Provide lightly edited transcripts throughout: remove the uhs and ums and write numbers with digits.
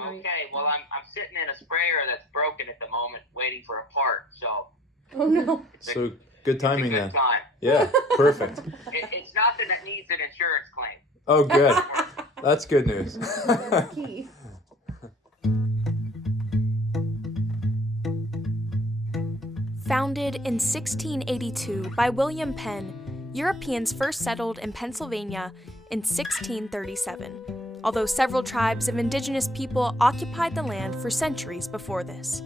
Okay, well, I'm sitting in a sprayer that's broken at the moment, waiting for a part. So. Oh no. So good timing then. It's a good time. Yeah, perfect. It's nothing that needs an insurance claim. Oh, good. That's good news. That's key. Founded in 1682 by William Penn, Europeans first settled in Pennsylvania in 1637, although several tribes of indigenous people occupied the land for centuries before this.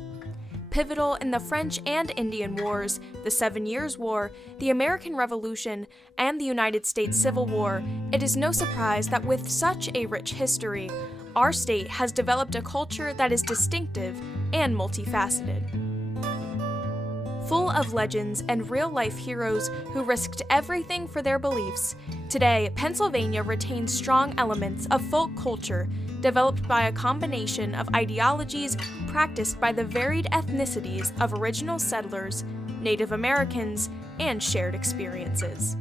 Pivotal in the French and Indian Wars, the 7 Years' War, the American Revolution, and the United States Civil War, it is no surprise that with such a rich history, our state has developed a culture that is distinctive and multifaceted. Full of legends and real-life heroes who risked everything for their beliefs, today Pennsylvania retains strong elements of folk culture developed by a combination of ideologies practiced by the varied ethnicities of original settlers, Native Americans, and shared experiences.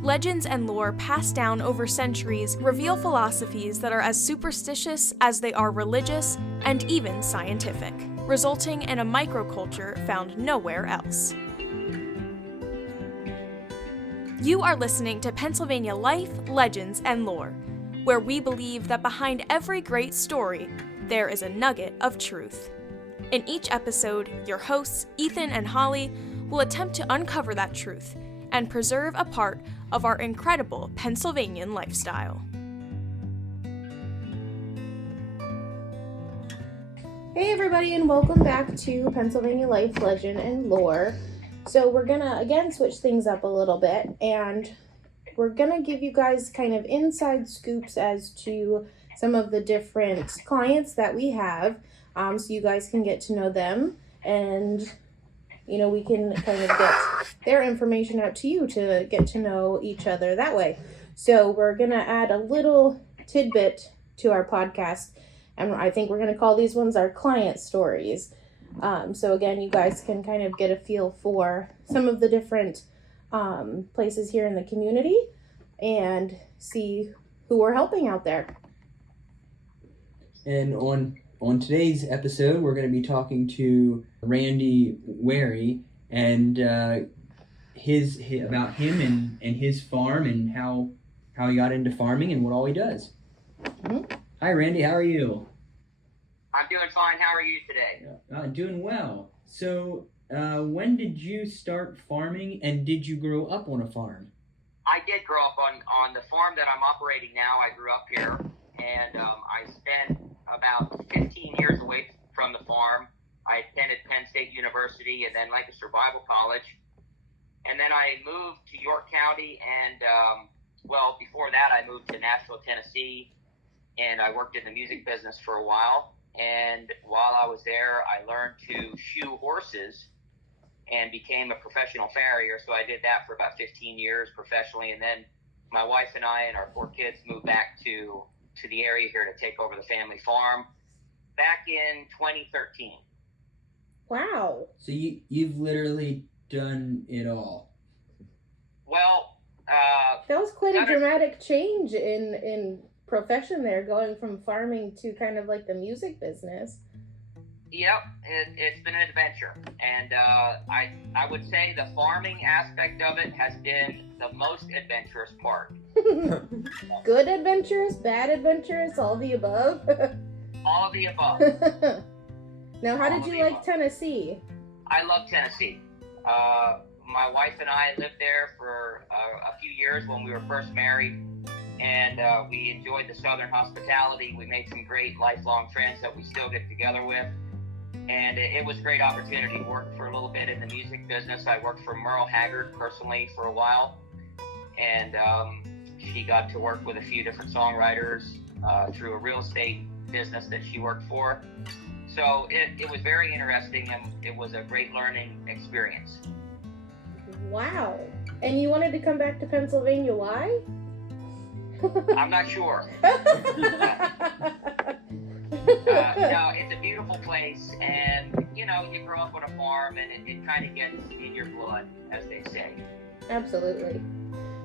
Legends and lore passed down over centuries reveal philosophies that are as superstitious as they are religious and even scientific, resulting in a microculture found nowhere else. You are listening to Pennsylvania Life, Legends, and Lore, where we believe that behind every great story, there is a nugget of truth. In each episode, your hosts, Ethan and Holly, will attempt to uncover that truth and preserve a part of our incredible Pennsylvanian lifestyle. Hey everybody, and welcome back to Pennsylvania Life, Legend, and Lore. So we're gonna again switch things up a little bit, and we're gonna give you guys kind of inside scoops as to some of the different clients that we have, so you guys can get to know them, and we can kind of get their information out to you to get to know each other that way. So we're gonna add a little tidbit to our podcast, and I think we're gonna call these ones our client stories. So again, you guys can kind of get a feel for some of the different places here in the community and see who we're helping out there. And on today's episode, we're going to be talking to Randy Wehry and about him and his farm and how he got into farming and what all he does. Mm-hmm. Hi, Randy. How are you? I'm doing fine. How are you today? Doing well. So, when did you start farming, and did you grow up on a farm? I did grow up on the farm that I'm operating now. I grew up here, and I spent about 15 years away from the farm. I attended Penn State University and then Lancaster Bible College. And then I moved to York County, and, before that I moved to Nashville, Tennessee, and I worked in the music business for a while. And while I was there, I learned to shoe horses and became a professional farrier. So I did that for about 15 years professionally. And then my wife and I and our 4 kids moved back to the area here to take over the family farm back in 2013. Wow. So you've literally done it all. Well, that was quite a dramatic change in profession there, going from farming to kind of like the music business. Yep, it's been an adventure, and I would say the farming aspect of it has been the most adventurous part. Good adventurous, bad adventurous, all the above? All of the above. Now, how did you like Tennessee? I love Tennessee. My wife and I lived there for a few years when we were first married, and we enjoyed the southern hospitality. We made some great lifelong friends that we still get together with. And it was a great opportunity. Worked for a little bit in the music business. I worked for Merle Haggard personally for a while. And she got to work with a few different songwriters through a real estate business that she worked for. So it was very interesting, and it was a great learning experience. Wow. And you wanted to come back to Pennsylvania, why? I'm not sure. No, it's a beautiful place, and you grow up on a farm, and it kind of gets in your blood, as they say. Absolutely.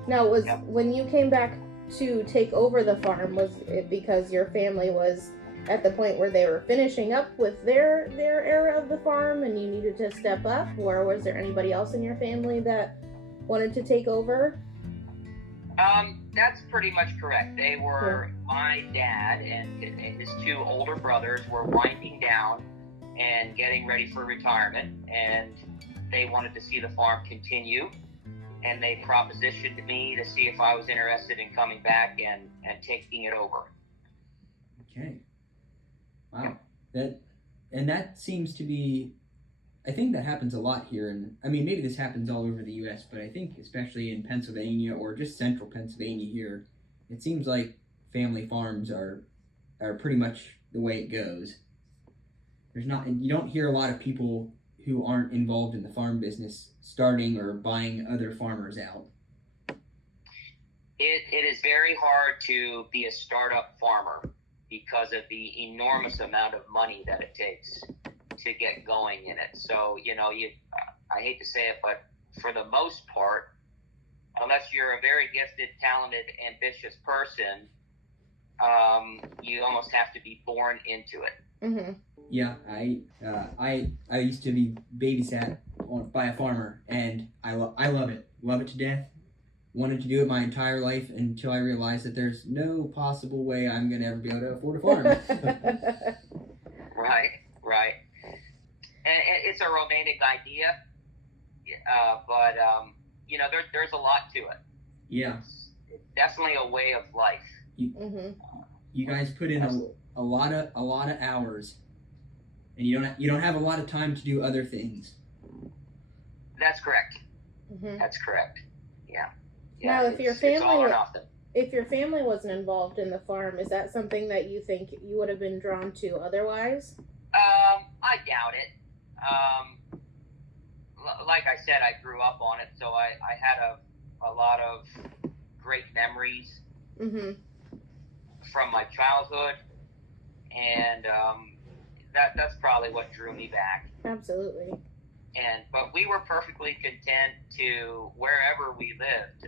Now, when you came back to take over the farm, was it because your family was at the point where they were finishing up with their era of the farm and you needed to step up, or was there anybody else in your family that wanted to take over? That's pretty much correct. They were, my dad and his two older brothers were winding down and getting ready for retirement, and they wanted to see the farm continue, and they propositioned me to see if I was interested in coming back and taking it over. Okay. Wow. That seems to be, I think that happens a lot here, and I mean maybe this happens all over the U.S., but I think especially in Pennsylvania or just central Pennsylvania here, it seems like family farms are pretty much the way it goes. You don't hear a lot of people who aren't involved in the farm business starting or buying other farmers out. It is very hard to be a startup farmer because of the enormous amount of money that it takes to get going in it. So, I hate to say it, but for the most part, unless you're a very gifted, talented, ambitious person, you almost have to be born into it. Mm-hmm. Yeah, I used to be babysat by a farmer, and I love it to death. Wanted to do it my entire life until I realized that there's no possible way I'm going to ever be able to afford a farm. Right. And it's a romantic idea, but there's a lot to it. Yeah, it's definitely a way of life. You guys put in a lot of hours, and you don't have a lot of time to do other things. That's correct. Mm-hmm. That's correct. Yeah. Now, if your family family wasn't involved in the farm, is that something that you think you would have been drawn to otherwise? I doubt it. Like I said, I grew up on it, so I had a lot of great memories from my childhood, and that's probably what drew me back. Absolutely. But we were perfectly content to wherever we lived,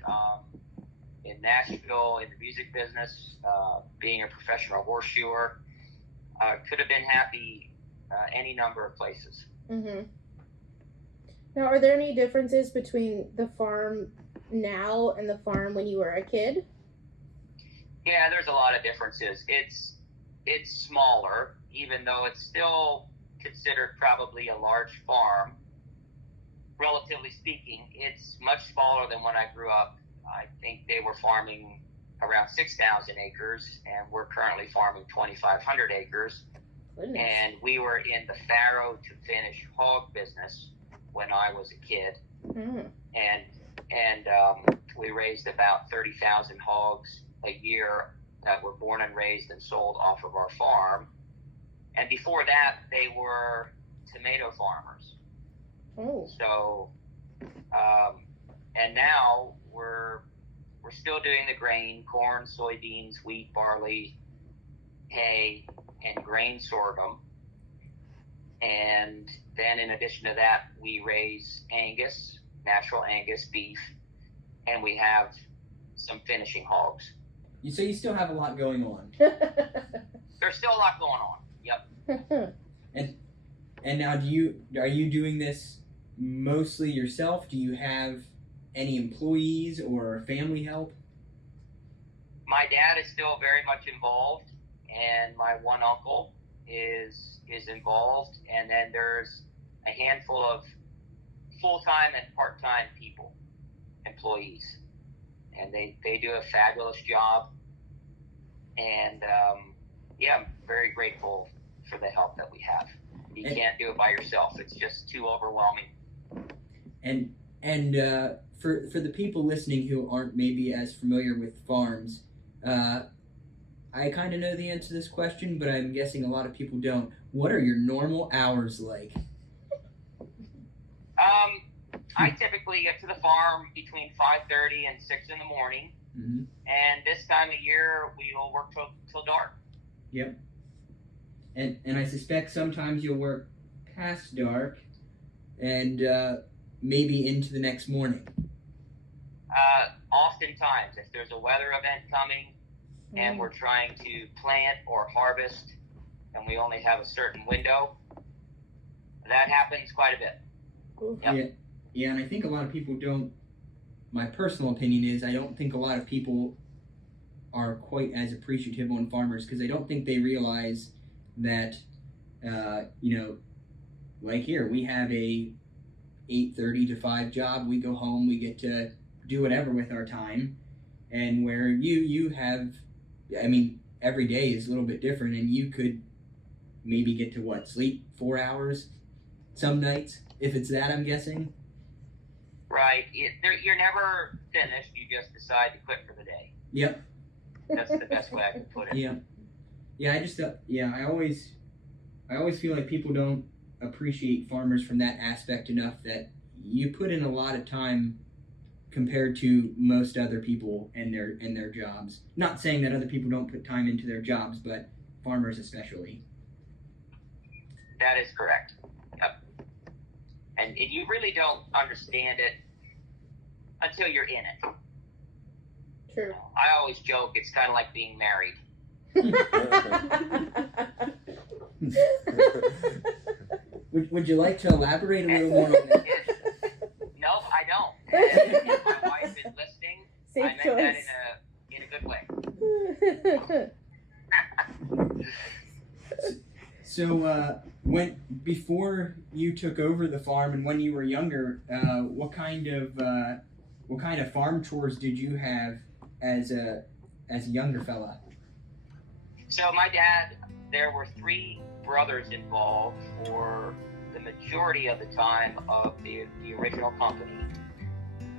in Nashville, in the music business, being a professional horseshoer. Could have been happy any number of places. Mm-hmm. Now, are there any differences between the farm now and the farm when you were a kid? Yeah, there's a lot of differences. It's smaller, even though it's still considered probably a large farm. Relatively speaking, it's much smaller than when I grew up. I think they were farming around 6,000 acres, and we're currently farming 2,500 acres. Goodness. And we were in the farrow to finish hog business when I was a kid. Mm. And we raised about 30,000 hogs a year that were born and raised and sold off of our farm. And before that, they were tomato farmers. Oh. So, and now we're still doing the grain: corn, soybeans, wheat, barley, hay, and grain sorghum. And then in addition to that, we raise Angus, natural Angus beef, and we have some finishing hogs. So you still have a lot going on. There's still a lot going on. Yep. And now, are you doing this mostly yourself? Do you have any employees or family help? My dad is still very much involved, and my one uncle is involved, and then there's a handful of full-time and part-time employees, and they do a fabulous job. And I'm very grateful for the help that we have. You can't do it by yourself. It's just too overwhelming. And for the people listening who aren't maybe as familiar with farms, I kind of know the answer to this question, but I'm guessing a lot of people don't. What are your normal hours like? I typically get to the farm between 5:30 and 6 in the morning. Mm-hmm. And this time of year, we'll work till dark. Yep. And I suspect sometimes you'll work past dark and maybe into the next morning. Oftentimes, if there's a weather event coming and we're trying to plant or harvest, and we only have a certain window. That happens quite a bit. Yep. Yeah, and I think a lot of people don't. My personal opinion is I don't think a lot of people are quite as appreciative on farmers because I don't think they realize that, like here we have a 8:30 to 5 job. We go home, we get to do whatever with our time, and where you have, I mean, every day is a little bit different, and you could maybe get to sleep 4 hours some nights, if it's that, I'm guessing. Right. You're never finished. You just decide to quit for the day. Yep. That's the best way I can put it. Yeah. I always feel like people don't appreciate farmers from that aspect enough, that you put in a lot of time compared to most other people and their jobs. Not saying that other people don't put time into their jobs, but farmers especially. That is correct. Yep. And you really don't understand it until you're in it. True. I always joke it's kind of like being married. Would you like to elaborate a little more on that? Nope, I don't. And if my wife is listening, Safe I meant choice. that in a good way. So, before you took over the farm and when you were younger, what kind of farm chores did you have as a younger fella? So my dad, there were 3 brothers involved for the majority of the time of the original company,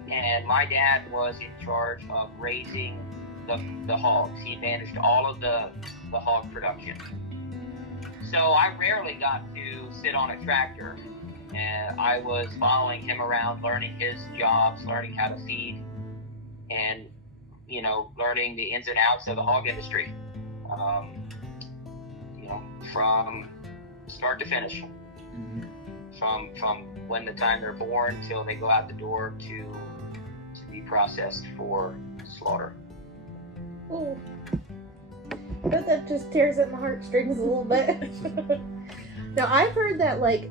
and my dad was in charge of raising the hogs. He managed all of the hog production. So I rarely got to sit on a tractor, and I was following him around, learning his jobs, learning how to feed, and learning the ins and outs of the hog industry, from start to finish, from when the time they're born till they go out the door to be processed for slaughter. Oh. But that just tears at my heartstrings a little bit. Now I've heard that like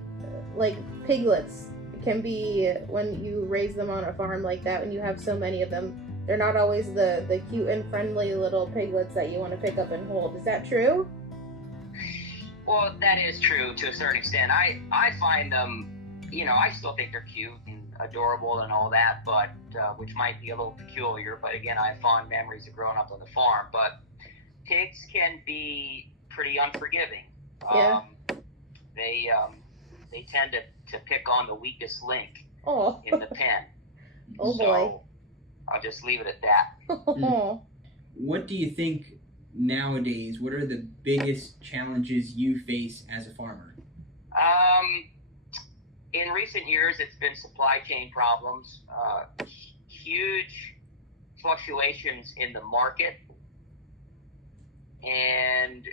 piglets can be, when you raise them on a farm like that, when you have so many of them, they're not always the cute and friendly little piglets that you want to pick up and hold. Is that true? Well, that is true to a certain extent. I find them, I still think they're cute and adorable and all that, but which might be a little peculiar. But again, I have fond memories of growing up on the farm. But pigs can be pretty unforgiving. Yeah. They tend to pick on the weakest link Oh. in the pen. Oh boy. So I'll just leave it at that. What do you think nowadays? What are the biggest challenges you face as a farmer? In recent years, it's been supply chain problems, huge fluctuations in the market, and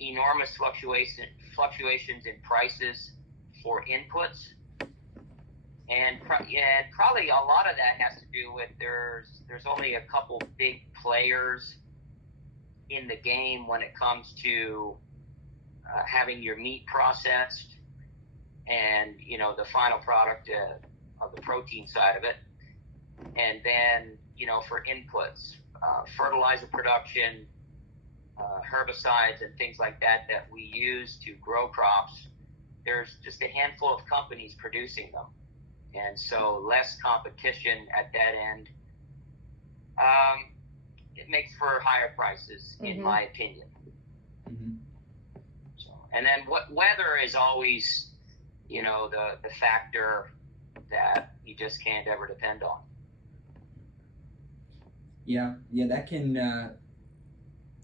enormous fluctuations in prices for inputs. And probably a lot of that has to do with there's only a couple big players in the game when it comes to having your meat processed and the final product of the protein side of it. And then for inputs, fertilizer production, herbicides and things like that we use to grow crops, there's just a handful of companies producing them, and so less competition at that end. It makes for higher prices, in my opinion. So, and then weather is always the factor that you just can't ever depend on. Yeah, that can.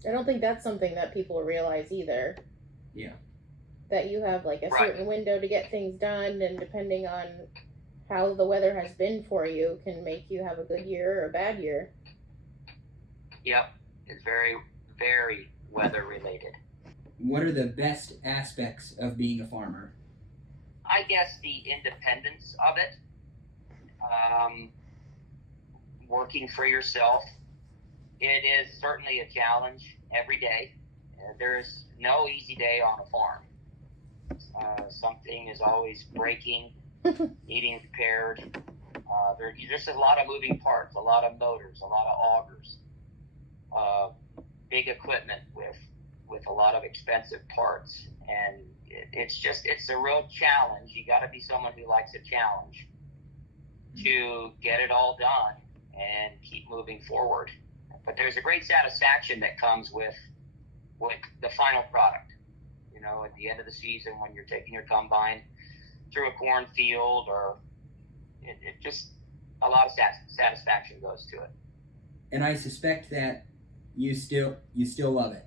I don't think that's something that people realize either. Yeah. That you have like a certain window to get things done, and depending on how the weather has been for you can make you have a good year or a bad year. Yep. It's very, very weather related. What are the best aspects of being a farmer? I guess the independence of it. Working for yourself. It is certainly a challenge every day, There's no easy day on a farm. Something is always breaking, needing repaired. There's just a lot of moving parts, a lot of motors, a lot of augers, big equipment with a lot of expensive parts, and it's a real challenge. You got to be someone who likes a challenge to get it all done and keep moving forward. But there's a great satisfaction that comes with the final product. You know, at the end of the season when you're taking your combine through a cornfield, or it just a lot of satisfaction goes to it. And I suspect that you still love it.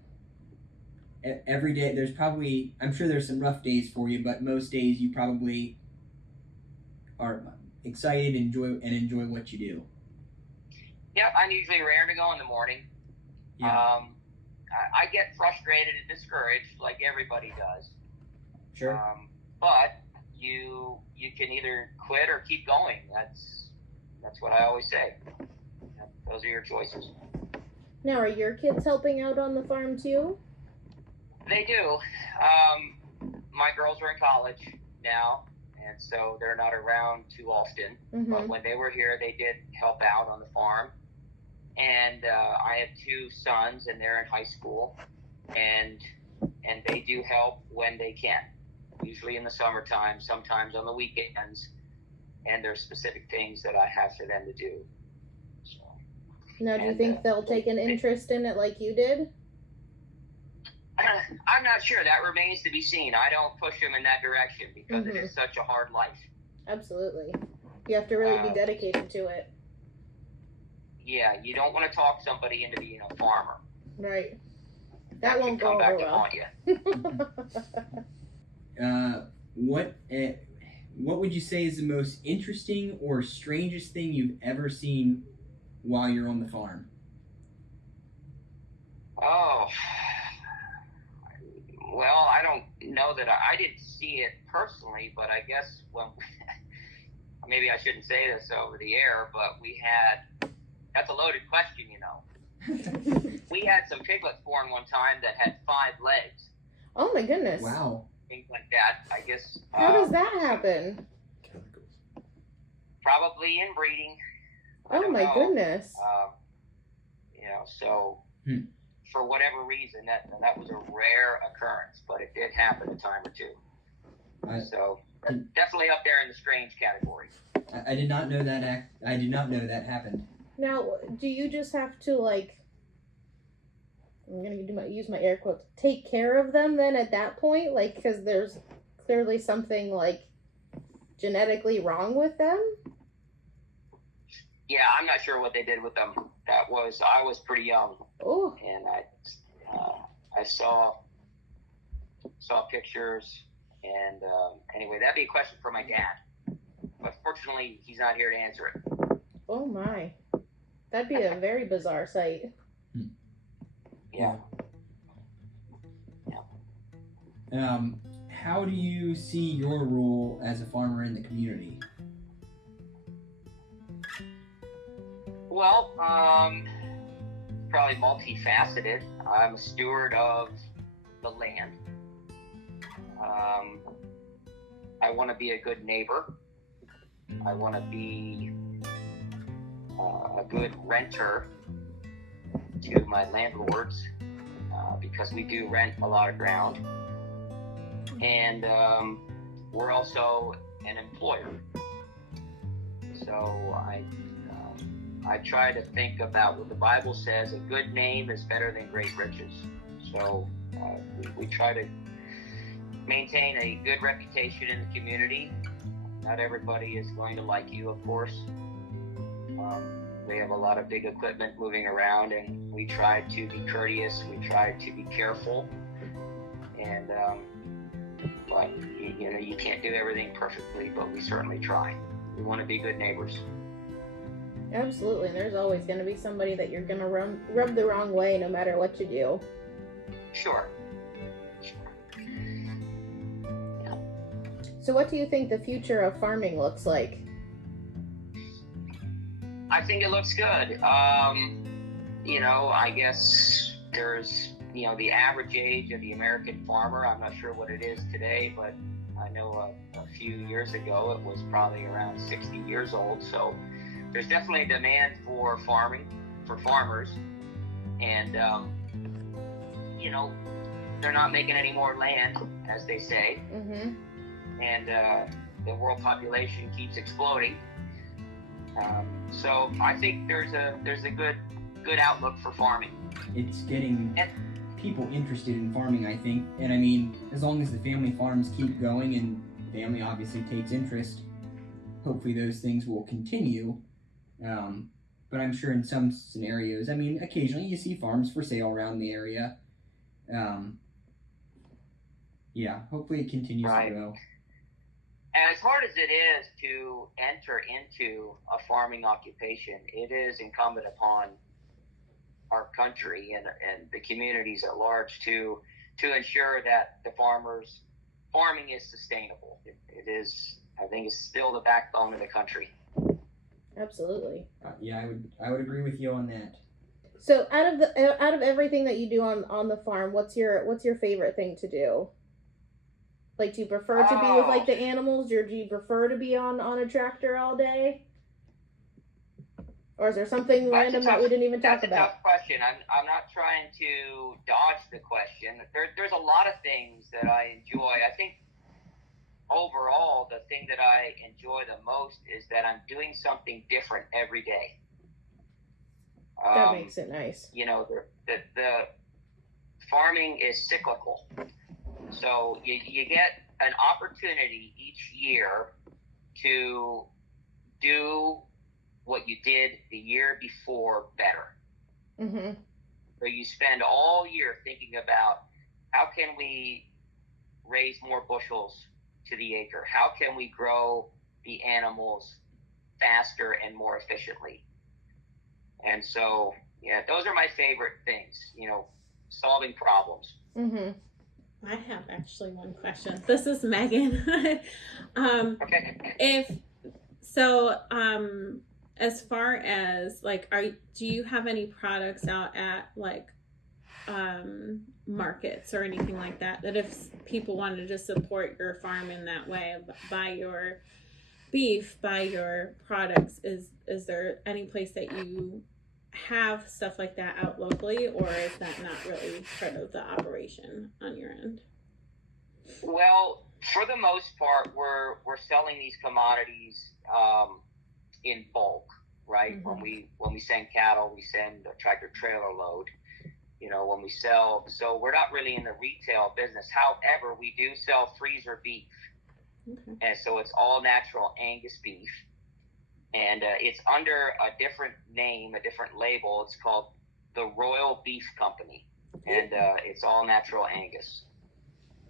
Every day, there's probably, I'm sure there's some rough days for you, but most days you probably are excited and enjoy what you do. Yeah, I'm usually raring to go in the morning. Yeah. I get frustrated and discouraged like everybody does. Sure. But you can either quit or keep going. That's what I always say. Those are your choices. Now, are your kids helping out on the farm too? They do. My girls are in college now, and so they're not around too often. Mm-hmm. But when they were here, they did help out on the farm. And I have two sons, and they're in high school, and they do help when they can. Usually in the summertime, sometimes on the weekends, and there's specific things that I have for them to do. So, now, do you think they'll take an interest in it like you did? I'm not sure. That remains to be seen. I don't push them in that direction because it is such a hard life. Absolutely. You have to really be dedicated to it. Yeah, you don't want to talk somebody into being a farmer. Right. That won't go come back over to well. haunt you. What would you say is the most interesting or strangest thing you've ever seen while you're on the farm? Oh, well, I don't know that I didn't see it personally, but I guess maybe I shouldn't say this over the air, but that's a loaded question, you know. We had some piglets born one time that had 5 legs. Oh my goodness. Wow. Things like that, I guess. How does that happen? Probably inbreeding. Oh my goodness. You know, so for whatever reason, that was a rare occurrence, but it did happen a time or two. So definitely up there in the strange category. I did not know that. I did not know that happened. Now, do you just have to, like, I'm going to use my air quotes, take care of them then at that point? Like, because there's clearly something, like, genetically wrong with them? Yeah, I'm not sure what they did with them. I was pretty young. Oh. And I saw pictures, and anyway, that'd be a question for my dad. But fortunately, he's not here to answer it. Oh my. That'd be a very bizarre sight. Yeah. How do you see your role as a farmer in the community? Well, probably multifaceted. I'm a steward of the land. I want to be a good neighbor. I want to be a good renter to my landlords because we do rent a lot of ground. And we're also an employer. So I try to think about what the Bible says: a good name is better than great riches. So we try to maintain a good reputation in the community. Not everybody is going to like you, of course. We have a lot of big equipment moving around, and we try to be courteous. We try to be careful, and but you can't do everything perfectly, but we certainly try. We want to be good neighbors. Absolutely. And there's always going to be somebody that you're going to rub the wrong way no matter what you do. Sure. Yeah. So what do you think the future of farming looks like? I think it looks good. I guess there's the average age of the American farmer, I'm not sure what it is today, but I know a few years ago it was probably around 60 years old. So there's definitely a demand for farmers, and they're not making any more land, as they say, and the world population keeps exploding. So I think there's a good outlook for farming. It's getting people interested in farming, I think, and I mean, as long as the family farms keep going and the family obviously takes interest, hopefully those things will continue. But I'm sure in some scenarios, I mean, occasionally you see farms for sale around the area. Hopefully it continues to grow. As hard as it is to enter into a farming occupation, it is incumbent upon our country and the communities at large to ensure that the farming is sustainable. It is, I think, it's still the backbone of the country. Absolutely. I would agree with you on that. So out of everything that you do on the farm, what's your favorite thing to do? Like, do you prefer to be with like the animals, or do you prefer to be on a tractor all day? Or is there something random that we didn't even talk about? That's a tough question. I'm not trying to dodge the question. There's a lot of things that I enjoy. I think overall, the thing that I enjoy the most is that I'm doing something different every day. That makes it nice. The farming is cyclical. So you get an opportunity each year to do what you did the year before better. So you spend all year thinking about, how can we raise more bushels to the acre? How can we grow the animals faster and more efficiently? And so, those are my favorite things, solving problems. I have actually one question. This is Megan. Okay. As far as like, do you have any products out at like markets or anything like that if people wanted to support your farm in that way, buy your beef, buy your products, is there any place that you have stuff like that out locally, or is that not really part of the operation on your end? Well, for the most part, we're selling these commodities in bulk, right? When we send cattle, we send a tractor trailer load. When we sell, so we're not really in the retail business. However, we do sell freezer beef, and so it's all natural Angus beef, and it's under a different name, a different label. It's called the Royal Beef Company, and it's all natural Angus.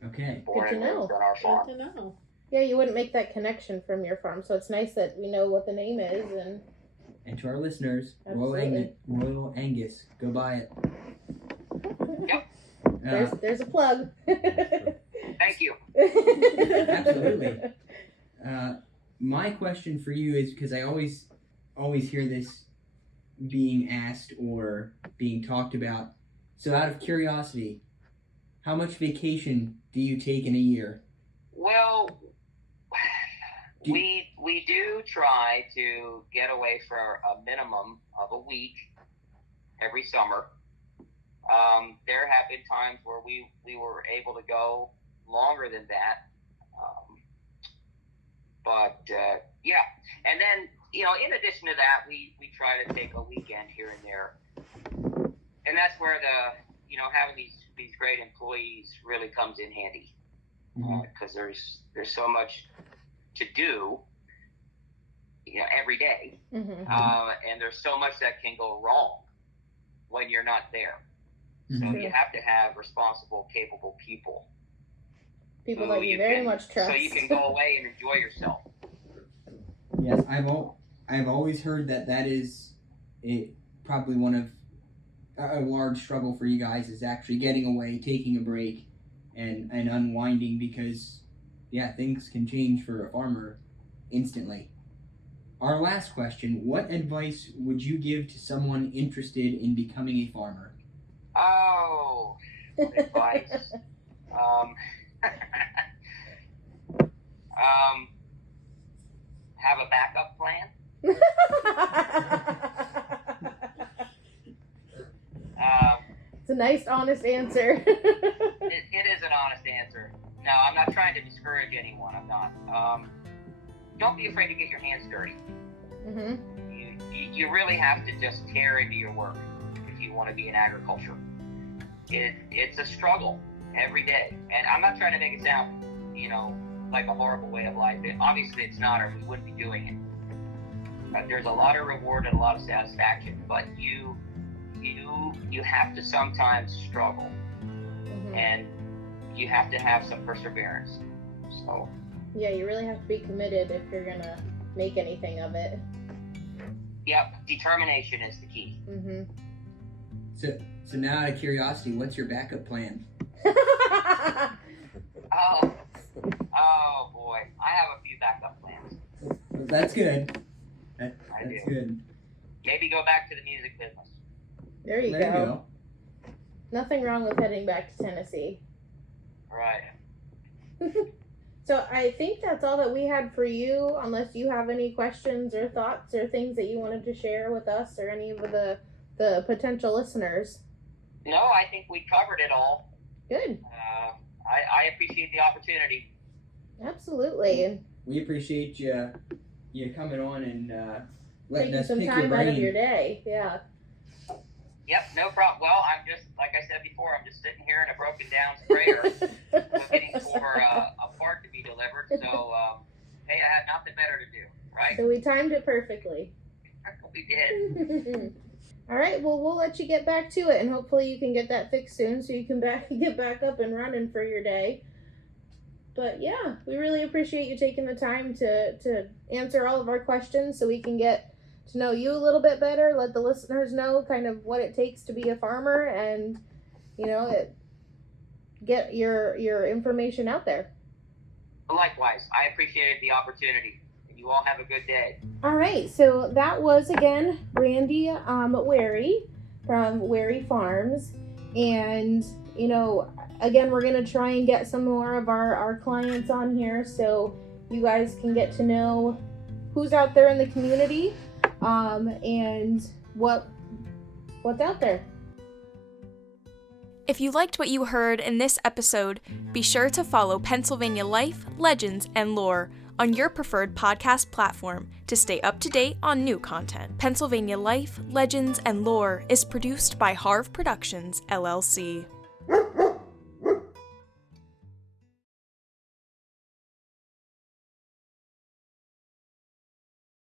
Okay. Good to know. On our farm. Good to know. Yeah, you wouldn't make that connection from your farm, so it's nice that we know what the name is. And to our listeners, Absolutely. Royal Angus, go buy it. Yep. There's a plug. Thank you. Absolutely. My question for you is, because I always hear this being asked or being talked about. So out of curiosity, how much vacation do you take in a year? Well, we do try to get away for a minimum of a week every summer. There have been times where we were able to go longer than that. And then, in addition to that, we try to take a weekend here and there. And that's where having these great employees really comes in handy. Because there's so much to do, every day. And there's so much that can go wrong when you're not there. So you have to have responsible, capable people. People that you very much trust. So you can go away and enjoy yourself. Yes, I've always heard that is probably one of a large struggle for you guys, is actually getting away, taking a break, and unwinding, because things can change for a farmer instantly. Our last question: what advice would you give to someone interested in becoming a farmer? Oh, Advice. Have a backup plan. It's a nice, honest answer. It is an honest answer. No, I'm not trying to discourage anyone. I'm not. Don't be afraid to get your hands dirty. Mm-hmm. You really have to just tear into your work if you want to be in agriculture. It's a struggle every day, and I'm not trying to make it sound, like a horrible way of life. Obviously, it's not, or we wouldn't be doing it. But there's a lot of reward and a lot of satisfaction, but you have to sometimes struggle, Mm-hmm. and you have to have some perseverance. So Yeah, you really have to be committed if you're gonna make anything of it. yep, determination is the key. Mm-hmm. So now, out of curiosity, what's your backup plan? Oh boy, I have a few backup plans. That's good. I That's do. good. Maybe go back to the music business. There you There go. you go. Nothing wrong with heading back to Tennessee. Right. So I think that's all that we had for you, unless you have any questions or thoughts or things that you wanted to share with us or any of the potential listeners. No, I think we covered it all. Good. I appreciate the opportunity. Absolutely. And We appreciate you coming on and letting taking us some pick your time out of brain. your day. Yeah. Yep, no problem. Well, I'm just, like I said before, I'm just sitting here in a broken down sprayer, waiting for a part to be delivered. So, hey, I had nothing better to do, right? So we timed it perfectly. We did. All right, well, we'll let you get back to it, and hopefully you can get that fixed soon so you can get back up and running for your day. But yeah, we really appreciate you taking the time to answer all of our questions so we can get to know you a little bit better, let the listeners know kind of what it takes to be a farmer, and get your information out there. Likewise, I appreciated the opportunity. You all have a good day. All right, so that was again Randy Wehry from Wehry Farms, and again we're gonna try and get some more of our clients on here so you guys can get to know who's out there in the community, and what's out there. If you liked what you heard in this episode, be sure to follow Pennsylvania Life, Legends, and Lore on your preferred podcast platform to stay up to date on new content. Pennsylvania Life, Legends, and Lore is produced by Harv Productions, LLC.